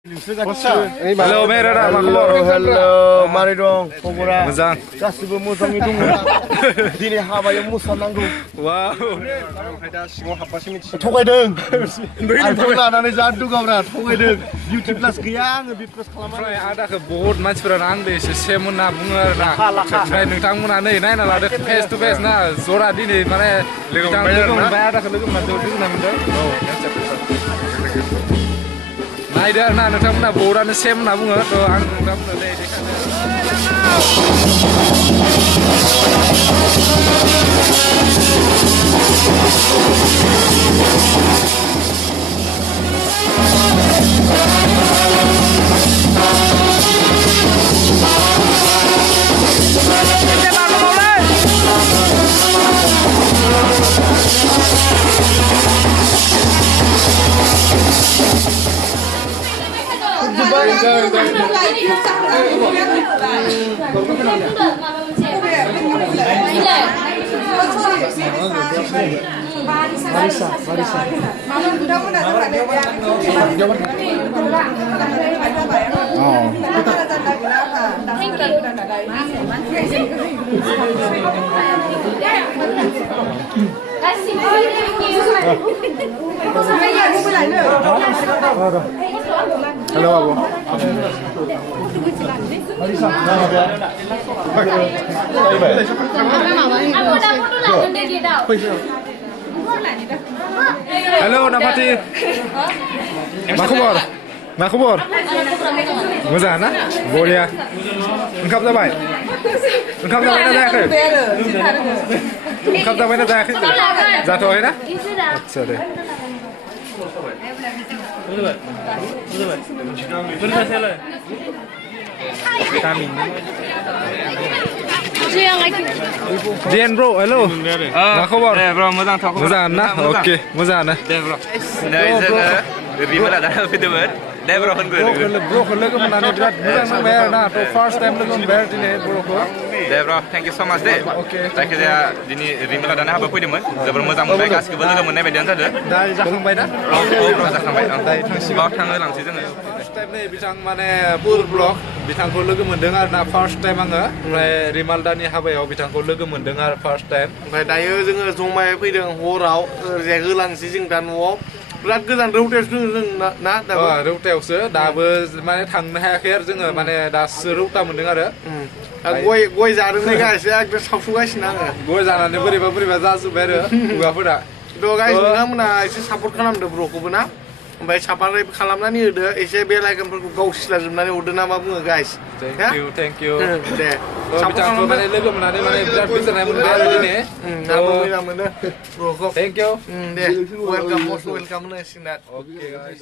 Halo Merah, apa kabar? Halo, mari dong, pemurah. Moजां. Gaसिबो मोजाङै दङ. दिनै हाबायाव मोसानांगौ. Wow. थगायदों. आंखौ लानानै जा दुगाब्रा थगायदों. YouTube प्लास गैया आङो बि प्लास खालामनानै. Oमफ्राय आदाखौ बहुत मानसिफोरानो आंबो एसे सेम होनना बुङो आरोना। ओमफ्राय नोंथांमोना नै नायना लादो फेस टु फेस ना जरा दिनै माने लोगो मोनबाय आदाखौ लोगो मोनदों गोजोननाय मोनदों। नायदो आरोना नोंथांमोना बहुतआनो सेम होनना बुङो थ' आं नोंथांमोननो नै Halo Abu. Halo Napati. Ma kabar? Ma kabar? Moजां ना? बरिया. ओंखाम जाबाय? ओंखाम जाबाय ना जायाखै? ओंखाम जाबाय ना जायाखै? जाथ'वाखै ना? आच्छा दे. Dian bro, halo. Ma kabar? Bro, moजां थ' मोजां ना? Oke, मोजाङानो. दे bro. नै जोङो रिमाल आदानाव फैदोंमोन. दे bro होनग्रो bro लोगो मोननानै बिराद मोजां नांबाय आरोना थ' फार्स्ट टाइम लोगो मोनबाय दिनै ब्र'खौ. दे bro, thank you so much दे. जायखिजाया दिनै रिमाल आदाना हाबा फैदोंमोन. जोबोर मोजां मोनबाय गासिखौबो लोगो मोननाय बायदियानो जादों. दा जाखांबाय ना? औ bro जाखांबाय. दायो थांसिगौ थाङो लांसै जोङो. फार्स्ट टाइम नै बिथां माने फुल ब्लग बिथांखौ लोगो मोनदों आरोना फार्स्ट टाइम आङो ओमफ्राय रिमाल दानि हाबायाव बिथांखौ लोगो मोनदों आरो फार्स्ट टाइम. ओमफ्राय दायो जोङो जमायै फैदों हराव ओरैजाय होलांसै जों दा न'आव. बिराद गोजान रौतायावसो दङ जों ना दाबो रौतायावसो दाबो माने थांनो हायाखै आरो जोङो माने दासो रौता मोनदों आरो गय जादोंलै गाइस एकदम सावसुगासिनो आङो गय जानानै बोरैबा जाजोब्बाय आरो खुगाफोरा थ' गाइस नोंथांमोना एसे सापर्ट खालामदो ब्र'खौबो ना ओमफ्राय साबस्क्राइब खालामनानै होदो एसे बेल आइकनफोरखौ गाव सिलाजोबनानै हरदो ना मा बुङो गाइस थेंक इउ दे बिथांखौ माने लोगो मोननानै माने बिराद गोजोननाय मोनबाय आरो दिनै आंबो मोजां मोनो ब्र'खौ थेंक इउ दे वेलकाम मस्ट वेलकाम होननांसिगोन अके गाइस